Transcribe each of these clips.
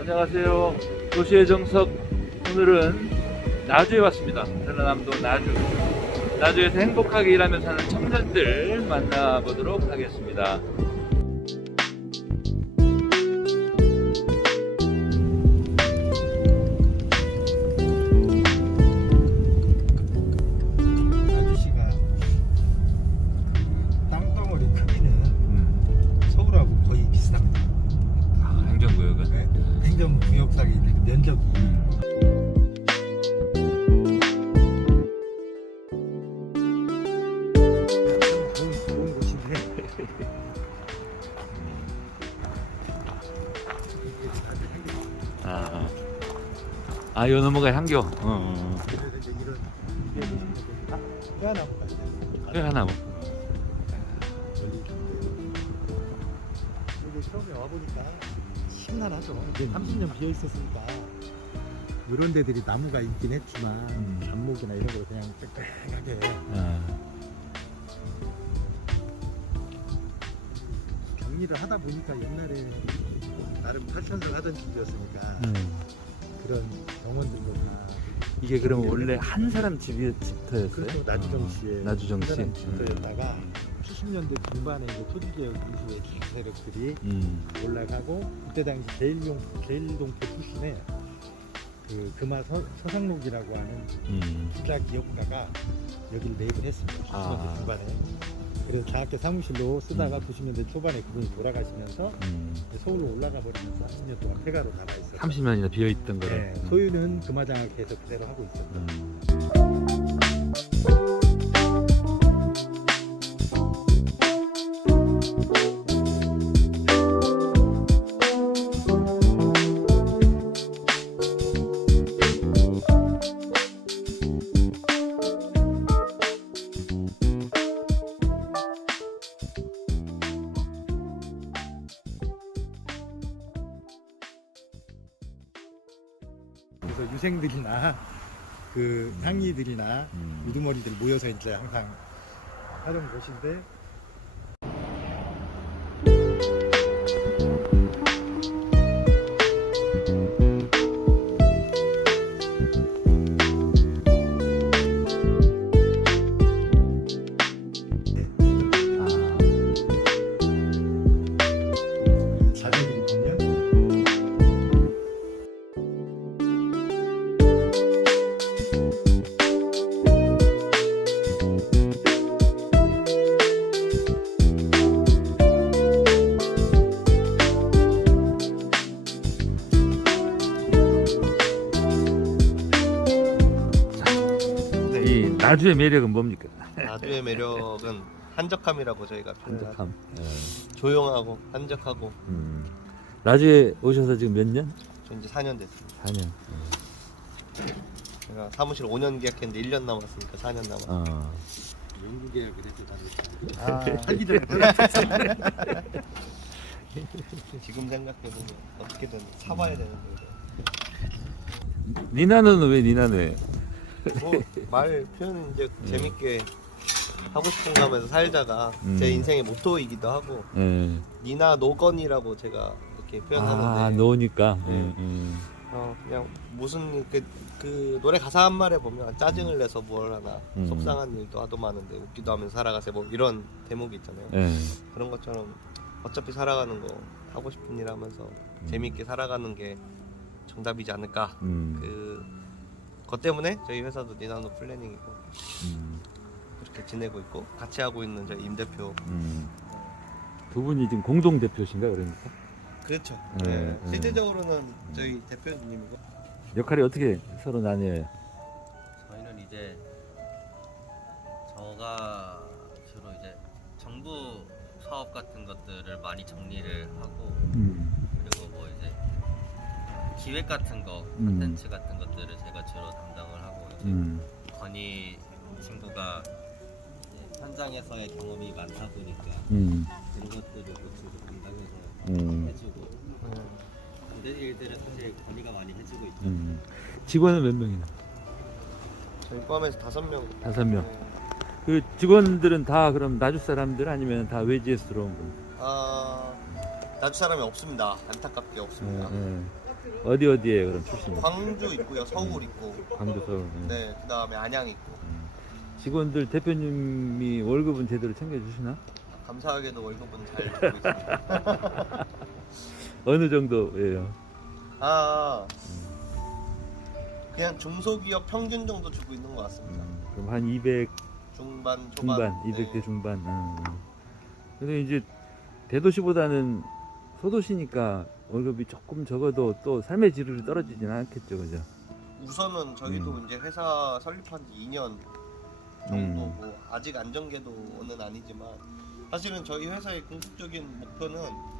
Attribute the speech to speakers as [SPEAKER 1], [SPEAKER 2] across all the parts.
[SPEAKER 1] 안녕하세요. 도시의 정석. 오늘은 나주에 왔습니다. 전라남도 나주. 나주에서 행복하게 일하며 사는 청년들 만나보도록 하겠습니다.
[SPEAKER 2] 나주시가 땅덩어리 크기는 서울하고 거의 비슷합니다.
[SPEAKER 1] 행정구역은?
[SPEAKER 2] 네. 행정구역상의 면적이 좋은 곳인데
[SPEAKER 1] 요 넘어가 향교.
[SPEAKER 2] 그래서 이제 이런 위에 보시면 다 뼈나무가 있어요.
[SPEAKER 1] 왜 하나 뭐?
[SPEAKER 2] 여기 처음에 와보니까 심란하죠. 이제 30년 비어 있었으니까 이런 데들이 나무가 있긴 했지만 잡목이나 이런 걸 그냥 빽빽하게 정리를 하다 보니까 옛날에 나름 팔천설 하던 집이었으니까 그런 병원들도 다
[SPEAKER 1] 이게 그러면 원래 한 사람 집터였어요?
[SPEAKER 2] 그렇죠. 나주정 씨의
[SPEAKER 1] 나주정 씨.
[SPEAKER 2] 집터였다가 70년대 중반에 이제 토지개혁 이후에 기획 세력들이 올라가고 그때 당시 제일동포 출신의 그 금화 서상록이라고 하는 기자 기업가가 여기를 매입을 했습니다. 70년대 중반에. 그래서 장학계 사무실로 쓰다가 90년대 초반에 그분이 돌아가시면서 서울로 올라가 버리면서 30년 동안 폐가로 남아있어요.
[SPEAKER 1] 30년이나 비어있던 거를.
[SPEAKER 2] 네, 소유는 금화장학회에서 그대로 하고 있었죠. 그래서 유생들이나 그 상이들이나 우두머리들 모여서 이제 항상 하던 곳인데 자녀들이 보면
[SPEAKER 1] 이 나주의 매력은 뭡니까?
[SPEAKER 3] 나주의 매력은 한적함이라고 저희가 표현하죠.
[SPEAKER 1] 한적함.
[SPEAKER 3] 조용하고 한적하고.
[SPEAKER 1] 나주에 오셔서 지금 몇 년?
[SPEAKER 3] 저 이제 4년 됐습니다.
[SPEAKER 1] 4년.
[SPEAKER 3] 제가 사무실 5년 계약했는데 1년 남았으니까 4년 남았어요.
[SPEAKER 2] 연구 계약을 했죠, 다들.
[SPEAKER 3] 아,
[SPEAKER 2] 살기 전에
[SPEAKER 3] 지금 생각해보면 어떻게든 사봐야 되는 거죠.
[SPEAKER 1] 니나는 왜 니나노예요?
[SPEAKER 3] 말 표현은 이제 재밌게 하고 싶은 거 하면서 살다가 제 인생의 모토이기도 하고 니나 노건이라고 제가 이렇게 표현하는데
[SPEAKER 1] 노니까.
[SPEAKER 3] 그냥 무슨 그 노래 가사 한 말에 보면 짜증을 내서 뭘 하나 속상한 일도 하도 많은데 웃기도 하면서 살아가세요 뭐 이런 대목이 있잖아요. 그런 것처럼 어차피 살아가는 거 하고 싶은 일 하면서 재미있게 살아가는 게 정답이지 않을까. 그것 때문에 저희 회사도 니나노 플래닝이고 그렇게 지내고 있고 같이 하고 있는 저희 임 대표.
[SPEAKER 1] 두 분이 지금 공동 대표신가 그러니까?
[SPEAKER 3] 그렇죠.
[SPEAKER 1] 네,
[SPEAKER 3] 네. 실질적으로는 저희 대표님이고
[SPEAKER 1] 역할이 어떻게 서로 나뉘어요?
[SPEAKER 4] 저희는 이제 저가 주로 이제 정부 사업 같은 것들을 많이 정리를 하고 그리고 뭐 이제 기획 같은 거 콘텐츠 같은 것들을 제가 주로 담당을 하고 이제 건희 친구가 이제 현장에서의 경험이 많다 보니까 그런 것들을 주로 담당해서 해주고 안 되는 일들은 사실 건희가 많이 해주고 있죠.
[SPEAKER 1] 직원은 몇 명이나?
[SPEAKER 3] 저희 포함해서 5명.
[SPEAKER 1] 5명. 그 직원들은 다 그럼 나주 사람들 아니면 다 외지에서 들어온 분?
[SPEAKER 3] 나주 사람이 없습니다. 안타깝게 없습니다.
[SPEAKER 1] 어디에 그럼 출신이?
[SPEAKER 3] 광주 있고요, 서울 있고,
[SPEAKER 1] 광주, 서울.
[SPEAKER 3] 네, 그 다음에 안양 있고.
[SPEAKER 1] 직원들 대표님이 월급은 제대로 챙겨주시나?
[SPEAKER 3] 감사하게도 월급은 잘 주고 있습니다.
[SPEAKER 1] 어느 정도예요?
[SPEAKER 3] 그냥 중소기업 평균 정도 주고 있는 것 같습니다.
[SPEAKER 1] 그럼 한 200
[SPEAKER 3] 중반,
[SPEAKER 1] 중반,
[SPEAKER 3] 초반.
[SPEAKER 1] 200대
[SPEAKER 3] 네.
[SPEAKER 1] 중반. 근데 이제 대도시보다는 소도시니까 월급이 조금 적어도 또 삶의 질이 떨어지진 않겠죠, 그죠?
[SPEAKER 3] 우선은 저희도 이제 회사 설립한 지 2년 정도고 아직 안정궤도는 아니지만 사실은 저희 회사의 궁극적인 목표는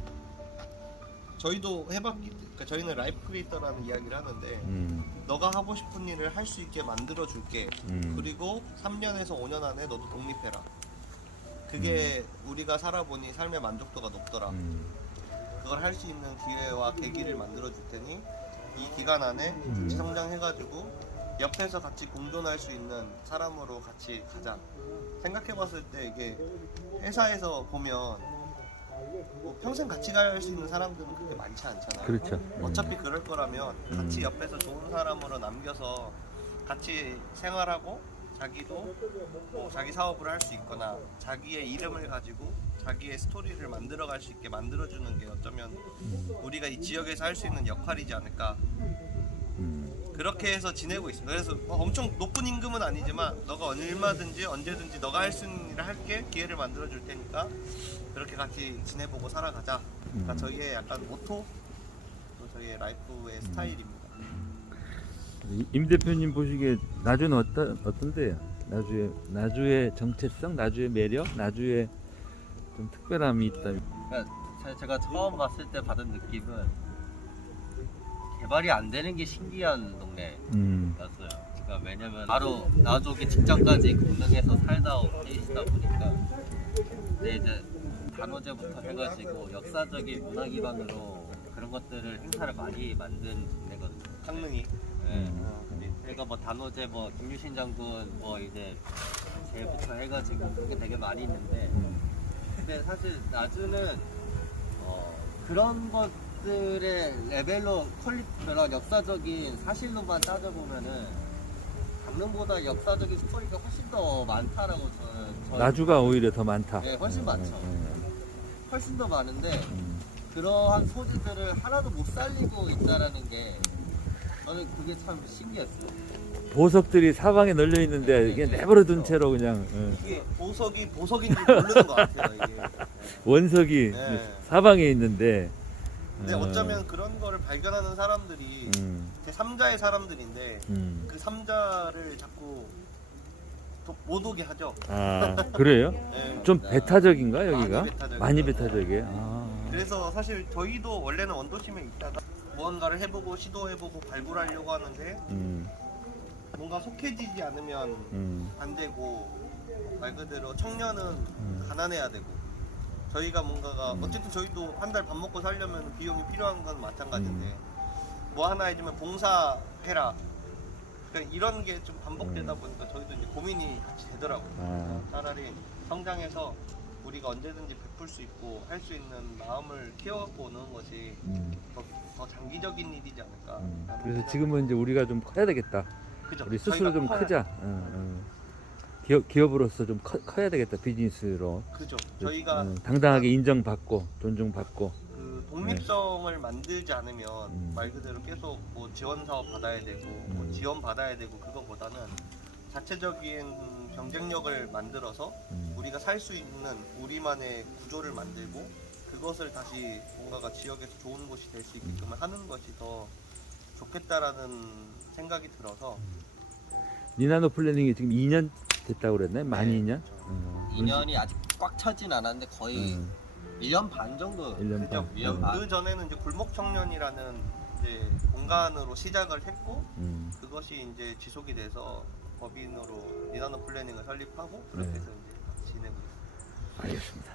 [SPEAKER 3] 저희도 해봤기 그러니까 저희는 라이프 크리에이터라는 이야기를 하는데 너가 하고 싶은 일을 할 수 있게 만들어 줄게. 그리고 3년에서 5년 안에 너도 독립해라. 그게 우리가 살아보니 삶의 만족도가 높더라. 그걸 할 수 있는 기회와 계기를 만들어 줄 테니 이 기간 안에 같이 성장해가지고 옆에서 같이 공존할 수 있는 사람으로 같이 가자. 생각해봤을 때 이게 회사에서 보면 뭐 평생 같이 갈 수 있는 사람들은 그렇게 많지 않잖아요.
[SPEAKER 1] 그렇죠.
[SPEAKER 3] 어차피 그럴 거라면 같이 옆에서 좋은 사람으로 남겨서 같이 생활하고 자기도 뭐 자기 사업을 할 수 있거나 자기의 이름을 가지고 자기의 스토리를 만들어갈 수 있게 만들어주는 게 어쩌면 우리가 이 지역에서 할 수 있는 역할이지 않을까. 그렇게 해서 지내고 있습니다. 그래서 엄청 높은 임금은 아니지만 너가 얼마든지 언제든지 너가 할 수 있는 일을 할게 기회를 만들어 줄 테니까 그렇게 같이 지내보고 살아가자. 그러니까 저희의 약간 모토 또 저희의 라이프의 스타일입니다.
[SPEAKER 1] 임 대표님 보시기에 나주는 어떤데요? 나주의 정체성, 나주의 매력, 나주의 좀 특별함이 있다.
[SPEAKER 4] 그러니까 제가 처음 갔을 때 받은 느낌은 개발이 안 되는 게 신기한 동네였어요. 그러니까 왜냐면 바로 나주기 직전까지 강릉에서 살다 온 케이스다 보니까 근데 이제 단오제부터 해가지고 역사적인 문화 기반으로 그런 것들을 행사를 많이 만든 동네거든요.
[SPEAKER 3] 강릉이
[SPEAKER 4] 그러니까 뭐 단오제 뭐 김유신 장군 뭐 이제 제부터 해가지고 그게 되게 많이 있는데 근데 사실 나주는 그런 것들의 레벨로 그런 역사적인 사실로만 따져보면은 강릉보다 역사적인 스토리가 훨씬 더 많다라고 저는
[SPEAKER 1] 나주가 오히려 더 많다.
[SPEAKER 4] 네, 훨씬 많죠. 훨씬 더 많은데 그러한 소지들을 하나도 못 살리고 있다라는 게 저는 그게 참 신기했어요.
[SPEAKER 1] 보석들이 사방에 널려 있는데 이게 내버려 둔 채로 그냥
[SPEAKER 3] 이게 보석인지 모르는 것 같아요. 이게.
[SPEAKER 1] 원석이
[SPEAKER 3] 네.
[SPEAKER 1] 사방에 있는데.
[SPEAKER 3] 근데 어쩌면 그런 거를 발견하는 사람들이 제 3자의 사람들인데 그 3자를 자꾸 못 오게 하죠.
[SPEAKER 1] 아 그래요?
[SPEAKER 3] 네.
[SPEAKER 1] 좀 배타적인가 여기가?
[SPEAKER 3] 많이
[SPEAKER 1] 많이 배타적이에요.
[SPEAKER 3] 그래서 사실 저희도 원래는 원도심에 있다가 무언가를 해보고 시도해보고 발굴하려고 하는데 뭔가 속해지지 않으면 안 되고 말 그대로 청년은 가난해야 되고 저희가 뭔가가 어쨌든 저희도 한 달 밥 먹고 살려면 비용이 필요한 건 마찬가지인데 뭐 하나 해주면 봉사해라. 그러니까 이런 게 좀 반복되다 보니까 저희도 이제 고민이 같이 되더라고요. 차라리 성장해서 우리가 언제든지 베풀 수 있고 할 수 있는 마음을 키워갖고 오는 것이 더 장기적인 일이지 않을까.
[SPEAKER 1] 그래서 지금은 이제 우리가 좀 커야 되겠다.
[SPEAKER 3] 그죠?
[SPEAKER 1] 우리 스스로 좀 크자. 기업으로서 좀 커야 되겠다. 비즈니스로.
[SPEAKER 3] 그죠. 저희가
[SPEAKER 1] 당당하게 인정받고 존중받고.
[SPEAKER 3] 그 독립성을 만들지 않으면 말 그대로 계속 뭐 지원 사업 받아야 되고 뭐 지원 받아야 되고 그거보다는 자체적인 경쟁력을 만들어서 우리가 살 수 있는 우리만의 구조를 만들고 그것을 다시 뭔가가 지역에서 좋은 곳이 될 수 있게끔 하는 것이 더 좋겠다라는 생각이 들어서
[SPEAKER 1] 니나노 플래닝이 지금 2년 됐다고 그랬나요? 만
[SPEAKER 3] 네,
[SPEAKER 1] 2년?
[SPEAKER 4] 2년이 아직 꽉 차진 않았는데 거의 1년 반 정도.
[SPEAKER 1] 1년
[SPEAKER 3] 그죠?
[SPEAKER 1] 반.
[SPEAKER 4] 1년 반.
[SPEAKER 3] 그 전에는 이제 굴목 청년이라는 이제 공간으로 시작을 했고 그것이 이제 지속이 돼서 법인으로 니나노 플래닝을 설립하고 그렇게 해서 이제 지내고 있습니다.
[SPEAKER 1] 알겠습니다.